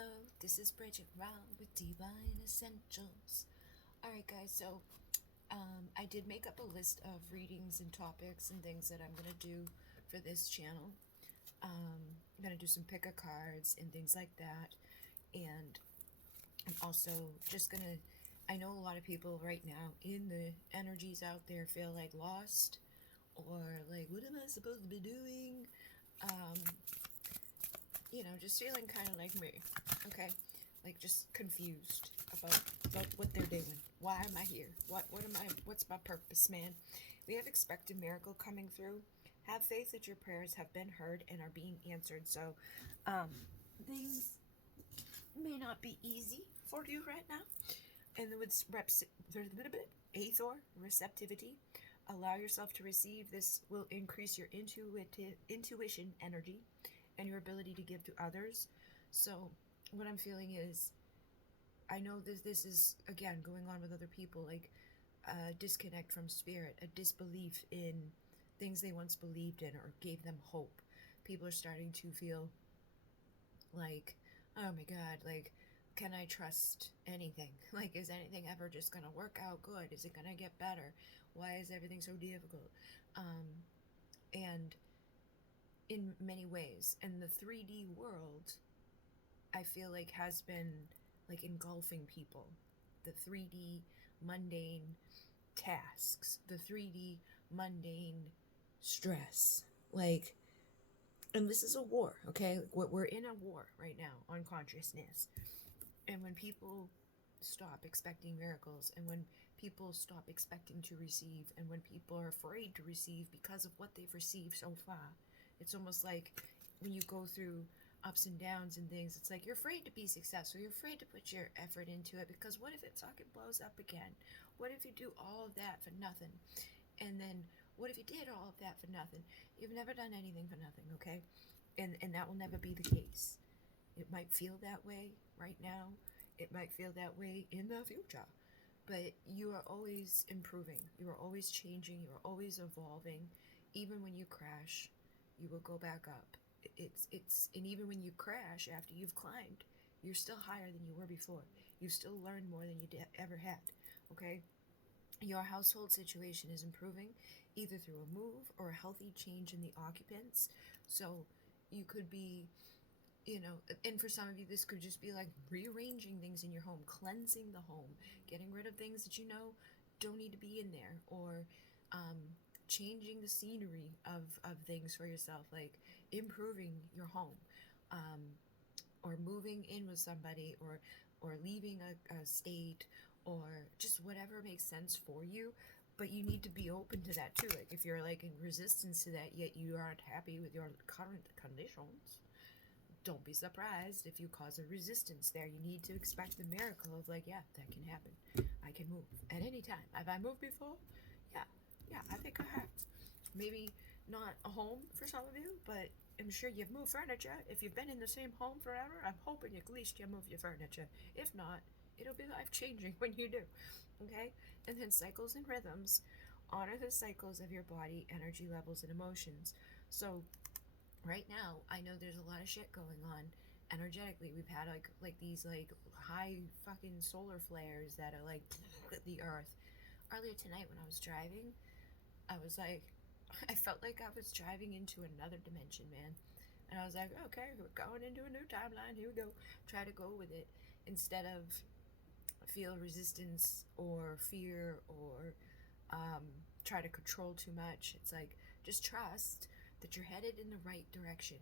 Hello, this is Bridget Round with Divine Essentials. Alright, guys, so I did make up a list of readings and topics and things that I'm going to do for this channel. I'm going to do some pick a cards and things like that. And I'm also just going to, I know a lot of people right now in the energies out there feel like lost or like, what am I supposed to be doing? Just feeling kind of like me, okay? Like just confused about what they're doing. Why am I here? What's my purpose, man? We have expected miracle coming through. Have faith that your prayers have been heard and are being answered. So, things may not be easy for you right now. And with Aethor, receptivity, allow yourself to receive. This will increase your intuition energy and your ability to give to others. So what I'm feeling is, I know this is again going on with other people, like a disconnect from spirit, a disbelief in things they once believed in or gave them hope. People are starting to feel like, oh my god, like, can I trust anything? Like, is anything ever just gonna work out good? Is it gonna get better? Why is everything so difficult? And in many ways, and the 3D world, I feel like, has been like engulfing people. The 3D mundane tasks, the 3D mundane stress. Like, and this is a war, okay? We're in a war right now on consciousness. And when people stop expecting miracles, and when people stop expecting to receive, and when people are afraid to receive because of what they've received so far, it's almost like when you go through ups and downs and things, it's like you're afraid to be successful. You're afraid to put your effort into it because what if it fucking blows up again? What if you do all of that for nothing? And then what if you did all of that for nothing? You've never done anything for nothing, okay? And that will never be the case. It might feel that way right now. It might feel that way in the future. But you are always improving. You are always changing. You are always evolving. Even when you crash, you will go back up. And even when you crash after you've climbed, you're still higher than you were before. You've still learned more than you ever had. Okay? Your household situation is improving either through a move or a healthy change in the occupants. So you could be, and for some of you, this could just be like rearranging things in your home, cleansing the home, getting rid of things that don't need to be in there, or changing the scenery of things for yourself, like improving your home, or moving in with somebody, or leaving a state, or just whatever makes sense for you. But you need to be open to that too. Like if you're like in resistance to that, yet you aren't happy with your current conditions, don't be surprised if you cause a resistance there. You need to expect the miracle of like, yeah, that can happen. I can move at any time. Have I moved before? Yeah, I think I have. Maybe not a home for some of you, but I'm sure you've moved furniture. If you've been in the same home forever, I'm hoping at least you move your furniture. If not, it'll be life-changing when you do. Okay? And then cycles and rhythms. Honor the cycles of your body, energy levels, and emotions. So right now, I know there's a lot of shit going on energetically. We've had like these like high fucking solar flares that are like the earth. Earlier tonight when I was driving, I was like, I felt like I was driving into another dimension, man. And I was like, okay, we're going into a new timeline. Here we go. Try to go with it instead of feel resistance or fear or try to control too much. It's like, just trust that you're headed in the right direction.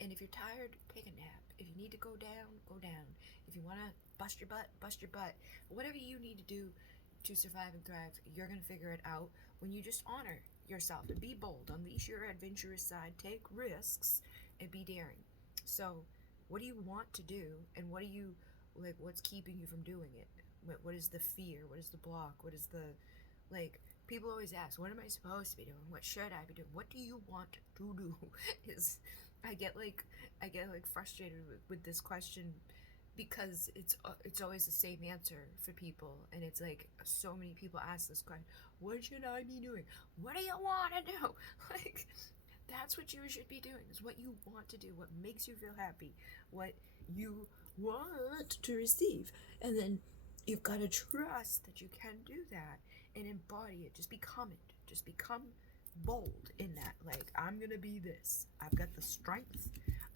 And if you're tired, take a nap. If you need to go down, go down. If you want to bust your butt, bust your butt. Whatever you need to do to survive and thrive, you're going to figure it out when you just honor yourself and be bold. Unleash your adventurous side, take risks, and be daring. So, what do you want to do, and what do you, like, what's keeping you from doing it? What is the fear? What is the block? What is the, like, people always ask, what am I supposed to be doing? What should I be doing? What do you want to do? Is I get like frustrated with this question because it's always the same answer for people, and it's like so many people ask this question: what should I be doing? What do you want to do? Like, That's what you should be doing, is what you want to do, what makes you feel happy, what you want to receive. And then you've got to trust that you can do that and embody it. Just become it. Just become bold in that. Like, I'm going to be this. I've got the strength.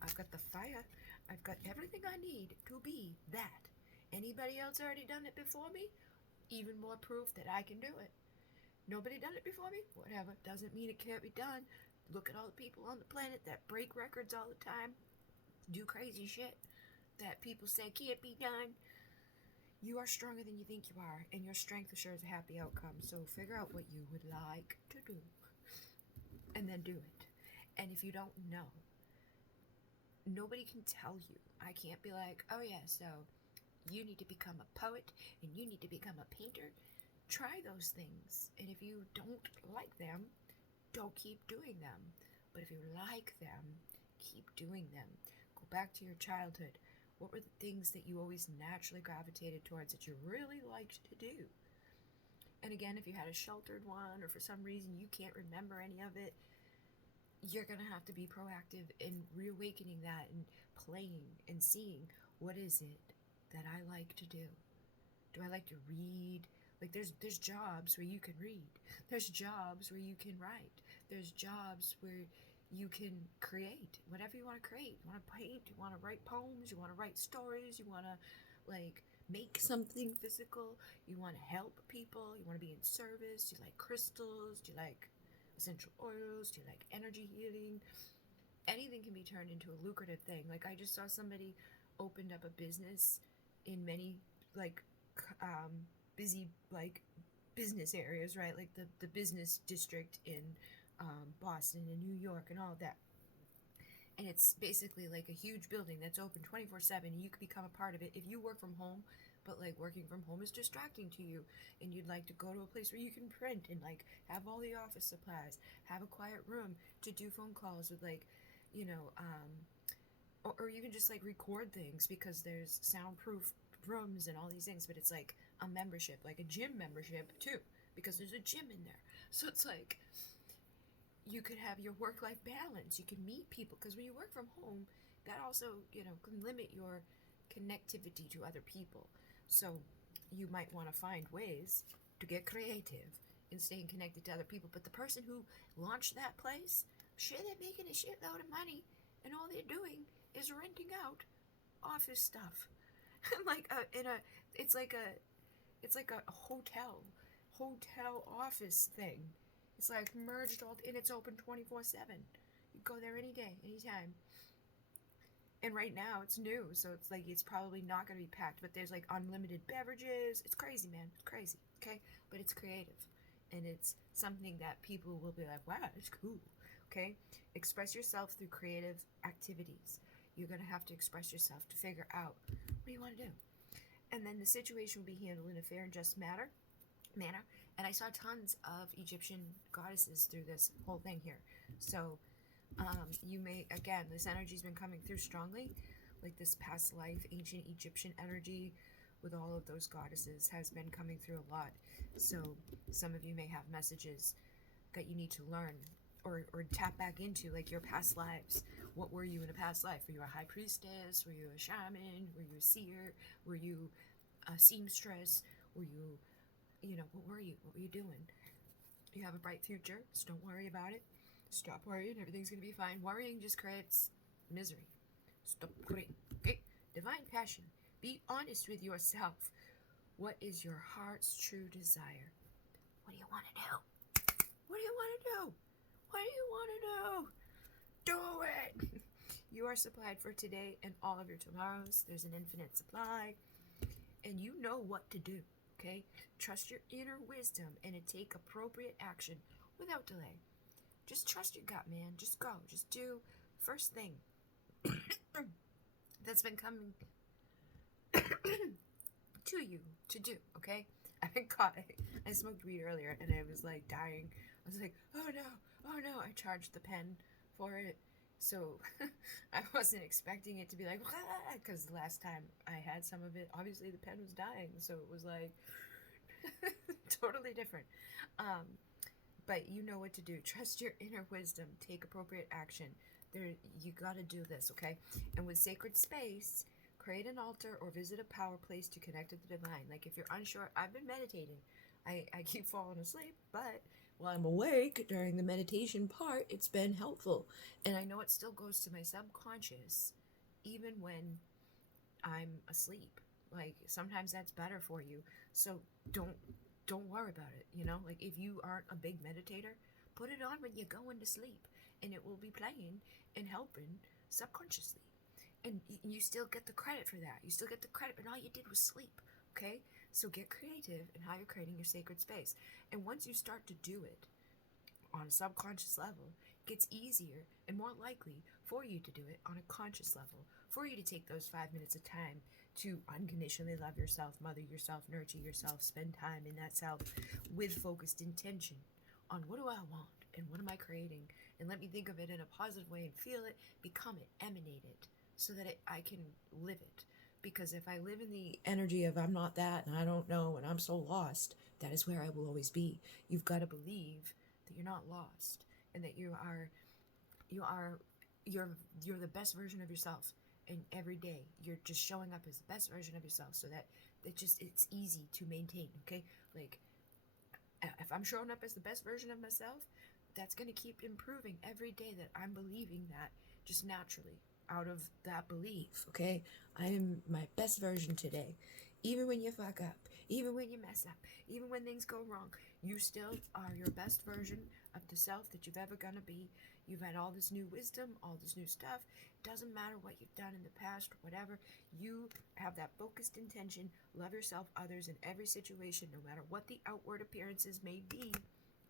I've got the fire. I've got everything I need to be that. Anybody else already done it before me? Even more proof that I can do it. Nobody done it before me? Whatever. Doesn't mean it can't be done. Look at all the people on the planet that break records all the time, do crazy shit that people say can't be done. You are stronger than you think you are, and your strength assures a happy outcome. So figure out what you would like to do, and then do it. And if you don't know, nobody can tell you. I can't be like, oh yeah, so you need to become a poet, and you need to become a painter. Try those things, and if you don't like them, don't keep doing them. But if you like them, keep doing them. Go back to your childhood. What were the things that you always naturally gravitated towards that you really liked to do? And again, if you had a sheltered one, or for some reason you can't remember any of it, you're going to have to be proactive in reawakening that and playing and seeing, what is it that I like to do? Do I like to read? Like, there's jobs where you can read. There's jobs where you can write. There's jobs where you can create whatever you want to create. You want to paint, you want to write poems, you want to write stories, you want to, like, make something physical, you want to help people, you want to be in service. Do you like crystals? Do you like essential oils? Do you like energy healing? Anything can be turned into a lucrative thing. Like, I just saw somebody opened up a business in many, like, busy, like, business areas, right? Like the business district in Boston and New York and all of that. And it's basically like a huge building that's open 24/7, and you can become a part of it if you work from home. But like, working from home is distracting to you, and you'd like to go to a place where you can print and like have all the office supplies, have a quiet room to do phone calls with, like, you know, or even just like record things, because there's soundproof rooms and all these things. But it's like a membership, like a gym membership too, because there's a gym in there. So it's like, you could have your work-life balance. You can meet people, because when you work from home, that also, you know, can limit your connectivity to other people. So you might want to find ways to get creative in staying connected to other people. But the person who launched that place, sure, they're making a shitload of money, and all they're doing is renting out office stuff. Like it's like a hotel office thing. It's like merged all, and it's open 24/7. You go there any day, anytime. And right now it's new, so it's like, it's probably not going to be packed, but there's like unlimited beverages. It's crazy, man. It's crazy. Okay, but it's creative, and it's something that people will be like, wow, it's cool. Okay, express yourself through creative activities. You're going to have to express yourself to figure out what do you want to do, and then the situation will be handled in a fair and just manner. And I saw tons of Egyptian goddesses through this whole thing here. So you may, again, this energy's been coming through strongly, like this past life, ancient Egyptian energy with all of those goddesses has been coming through a lot. So some of you may have messages that you need to learn, or tap back into, like, your past lives. What were you in a past life? Were you a high priestess? Were you a shaman? Were you a seer? Were you a seamstress? Were you, what were you? What were you doing? You have a bright future, so don't worry about it. Stop worrying. Everything's going to be fine. Worrying just creates misery. Stop worrying, okay? Divine passion. Be honest with yourself. What is your heart's true desire? What do you want to do? What do you want to do? What do you want to do? Do it! You are supplied for today and all of your tomorrows. There's an infinite supply. And you know what to do, okay? Trust your inner wisdom and take appropriate action without delay. Just trust your gut, man. Just go. Just do first thing that's been coming to you to do, okay? I've been caught. I smoked weed earlier, and I was like dying. I was like, oh no. I charged the pen for it. So I wasn't expecting it to be like, because the last time I had some of it, obviously the pen was dying. So it was like totally different. But you know what to do. Trust your inner wisdom. Take appropriate action. There, you got to do this, okay? And with sacred space, create an altar or visit a power place to connect to the divine. Like if you're unsure, I've been meditating. I keep falling asleep, but while I'm awake during the meditation part, it's been helpful. And I know it still goes to my subconscious, even when I'm asleep. Like sometimes that's better for you. So don't don't worry about it, you know? Like if you aren't a big meditator, put it on when you're going to sleep and it will be playing and helping subconsciously. And you still get the credit for that. You still get the credit, and all you did was sleep, okay? So get creative in how you're creating your sacred space. And once you start to do it on a subconscious level, it gets easier and more likely for you to do it on a conscious level, for you to take those 5 minutes of time to unconditionally love yourself, mother yourself, nurture yourself, spend time in that self with focused intention on what do I want and what am I creating, and let me think of it in a positive way and feel it, become it, emanate it, so that I can live it. Because if I live in the energy of I'm not that and I don't know and I'm so lost, that is where I will always be. You've got to believe that you're not lost and that you are you're the best version of yourself, and every day you're just showing up as the best version of yourself, so that it's easy to maintain, okay? Like if I'm showing up as the best version of myself, that's going to keep improving every day that I'm believing that just naturally out of that belief, okay? I am my best version today. Even when you fuck up, even when you mess up, even when things go wrong, you still are your best version of the self that you've ever gonna be. You've had all this new wisdom, all this new stuff. Doesn't matter what you've done in the past or whatever. You have that focused intention. Love yourself, others in every situation, no matter what the outward appearances may be.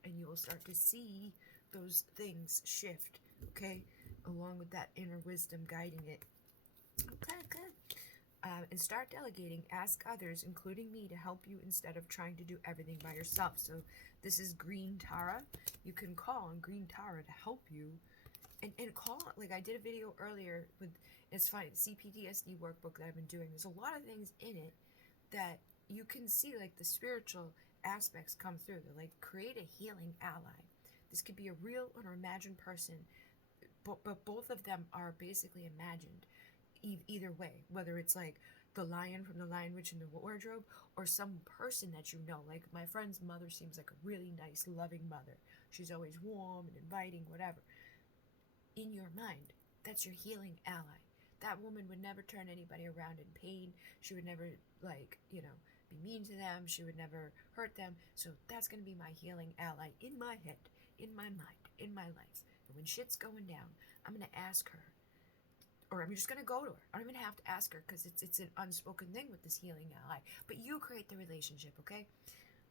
And you will start to see those things shift, okay? Along with that inner wisdom guiding it. Okay, good. And start delegating. Ask others, including me, to help you instead of trying to do everything by yourself. So this is Green Tara. You can call on Green Tara to help you. And call, like I did a video earlier with, it's funny, the CPTSD workbook that I've been doing. There's a lot of things in it that you can see, like the spiritual aspects come through. They're like, create a healing ally. This could be a real or imagined person, but both of them are basically imagined. Either way, whether it's like the lion from the Lion Witch in the Wardrobe or some person that you know. Like my friend's mother seems like a really nice, loving mother. She's always warm and inviting, whatever. In your mind, that's your healing ally. That woman would never turn anybody around in pain. She would never, like, be mean to them. She would never hurt them. So that's going to be my healing ally in my head, in my mind, in my life. And when shit's going down, I'm going to ask her, or I'm just going to go to her. I don't even have to ask her, because it's an unspoken thing with this healing ally. But you create the relationship, okay?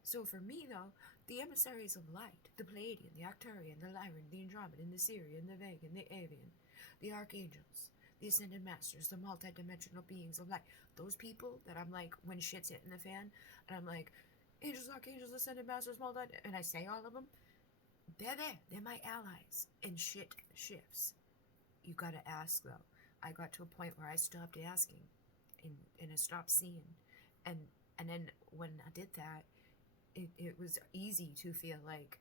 So for me, though, the emissaries of light, the Pleiadian, the Arcturian, the Lyran, the Andromedan, the Sirian, the Vegan, the Avian, the Archangels, the Ascended Masters, the multi-dimensional beings of light. Those people that I'm like, when shit's hitting the fan, and I'm like, Angels, Archangels, Ascended Masters, and I say all of them, they're there. They're my allies. And shit shifts. You gotta ask, though. I got to a point where I stopped asking, and I stopped seeing. And then when I did that, it was easy to feel like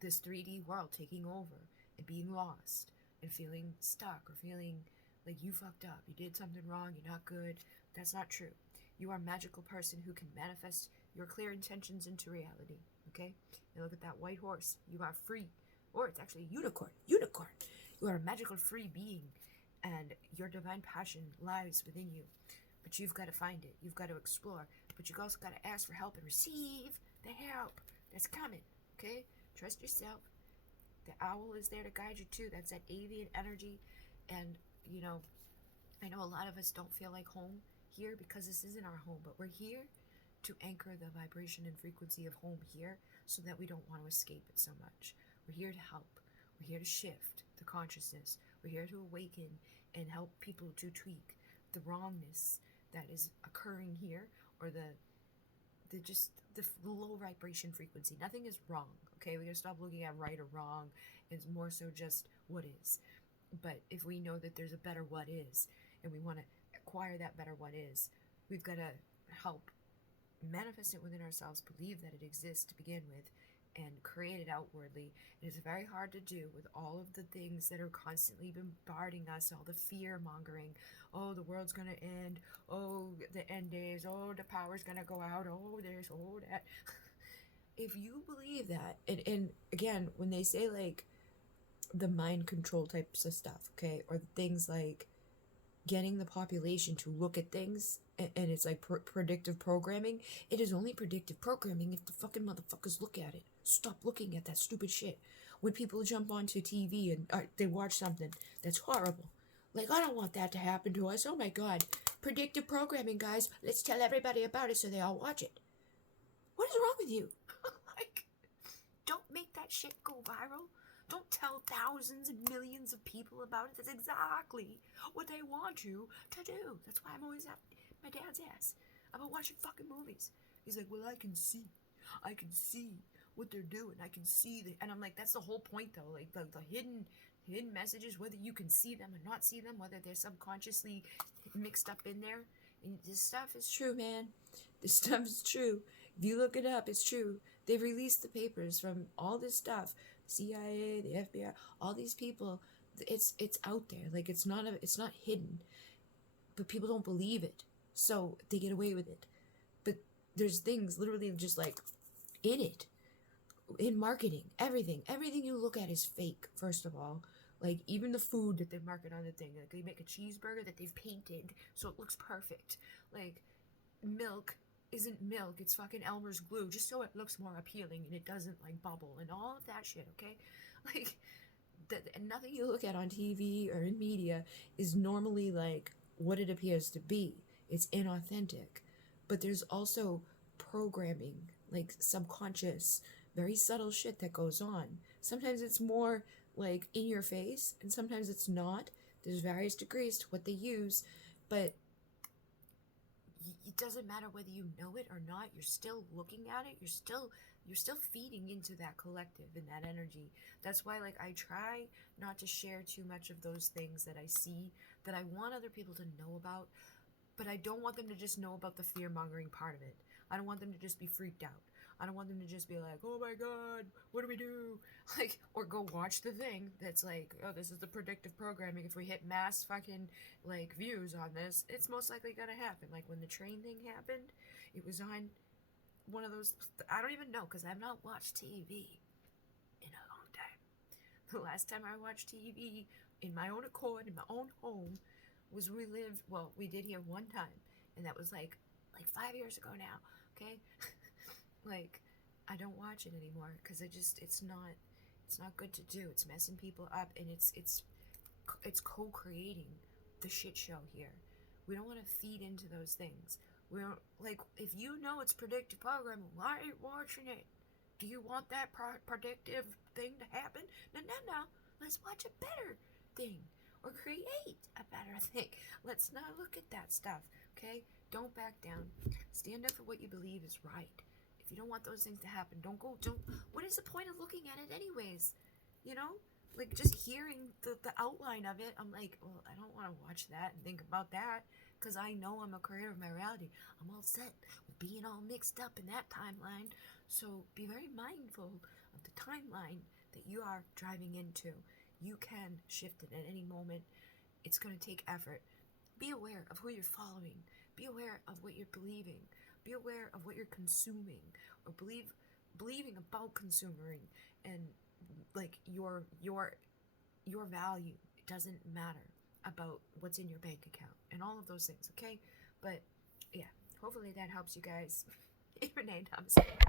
this 3D world taking over and being lost and feeling stuck or feeling like you fucked up. You did something wrong. You're not good. That's not true. You are a magical person who can manifest your clear intentions into reality. Okay? And look at that white horse. You are free. Or it's actually a unicorn. Unicorn. You are a magical free being. And your divine passion lies within you. But you've got to find it. You've got to explore. But you've also got to ask for help and receive the help that's coming. Okay? Trust yourself. The owl is there to guide you too. That's that avian energy. And, I know a lot of us don't feel like home here because this isn't our home. But we're here to anchor the vibration and frequency of home here so that we don't want to escape it so much. We're here to help. We're here to shift the consciousness. We're here to awaken and help people to tweak the wrongness that is occurring here, or the low vibration frequency. Nothing is wrong, okay? We gotta stop looking at right or wrong. It's more so just what is. But if we know that there's a better what is, and we want to acquire that better what is, we've got to help manifest it within ourselves, believe that it exists to begin with, and create it outwardly. It is very hard to do with all of the things that are constantly bombarding us, all the fear mongering. Oh, the world's gonna end. Oh, the end days. Oh, the power's gonna go out. Oh, there's, oh, that. If you believe that, and again, when they say like the mind control types of stuff, okay, or things like getting the population to look at things and it's like predictive programming, it is only predictive programming if the fucking motherfuckers look at it. Stop looking at that stupid shit. When people jump onto TV and they watch something that's horrible, like, I don't want that to happen to us. Oh my god. Predictive programming, guys. Let's tell everybody about it so they all watch it. What is wrong with you? Like, don't make that shit go viral. Don't tell thousands and millions of people about it. That's exactly what they want you to do. That's why I'm always at my dad's ass about watching fucking movies. He's like, well, I can see what they're doing. I can see the, and I'm like, that's the whole point though. Like the hidden messages, whether you can see them or not see them, whether they're subconsciously mixed up in there. And this stuff is true, man. This stuff is true. If you look it up, it's true. They've released the papers from all this stuff. CIA, the FBI, all these people. It's out there. Like it's not hidden. But people don't believe it. So they get away with it. But there's things literally just like in it. In marketing, everything you look at is fake, first of all. Like even the food that they market on the thing, like they make a cheeseburger that they've painted so it looks perfect. Like milk isn't milk, it's fucking Elmer's glue just so it looks more appealing and it doesn't like bubble and all of that shit, okay? Like and nothing you look at on TV or in media is normally like what it appears to be. It's inauthentic. But there's also programming, like subconscious, very subtle shit that goes on. Sometimes it's more like in your face and sometimes it's not. There's various degrees to what they use, but it doesn't matter whether you know it or not. You're still looking at it. You're still feeding into that collective and that energy. That's why like I try not to share too much of those things that I see that I want other people to know about, but I don't want them to just know about the fear-mongering part of it. I don't want them to just be freaked out. I don't want them to just be like, oh my god, what do we do? Like, or go watch the thing that's like, oh, this is the predictive programming. If we hit mass fucking, like, views on this, it's most likely gonna happen. Like, when the train thing happened, it was on one of those, I don't even know, because I've not watched TV in a long time. The last time I watched TV in my own accord, in my own home, was we did here one time, and that was like 5 years ago now, okay? Like, I don't watch it anymore because it's not good to do. It's messing people up, and it's co-creating the shit show here. We don't want to feed into those things. We don't, like, if you know it's predictive programming, why are you watching it? Do you want that predictive thing to happen? No. Let's watch a better thing or create a better thing. Let's not look at that stuff, okay? Don't back down. Stand up for what you believe is right. If you don't want those things to happen, what is the point of looking at it anyways? You know? Like, just hearing the outline of it, I'm like, well, I don't want to watch that and think about that, because I know I'm a creator of my reality. I'm all set with being all mixed up in that timeline, so be very mindful of the timeline that you are driving into. You can shift it at any moment. It's going to take effort. Be aware of who you're following. Be aware of what you're believing. Be aware of what you're consuming, or believing about consuming, and like your value. It doesn't matter about what's in your bank account and all of those things, okay? But yeah, hopefully that helps you guys. Renee, namaste.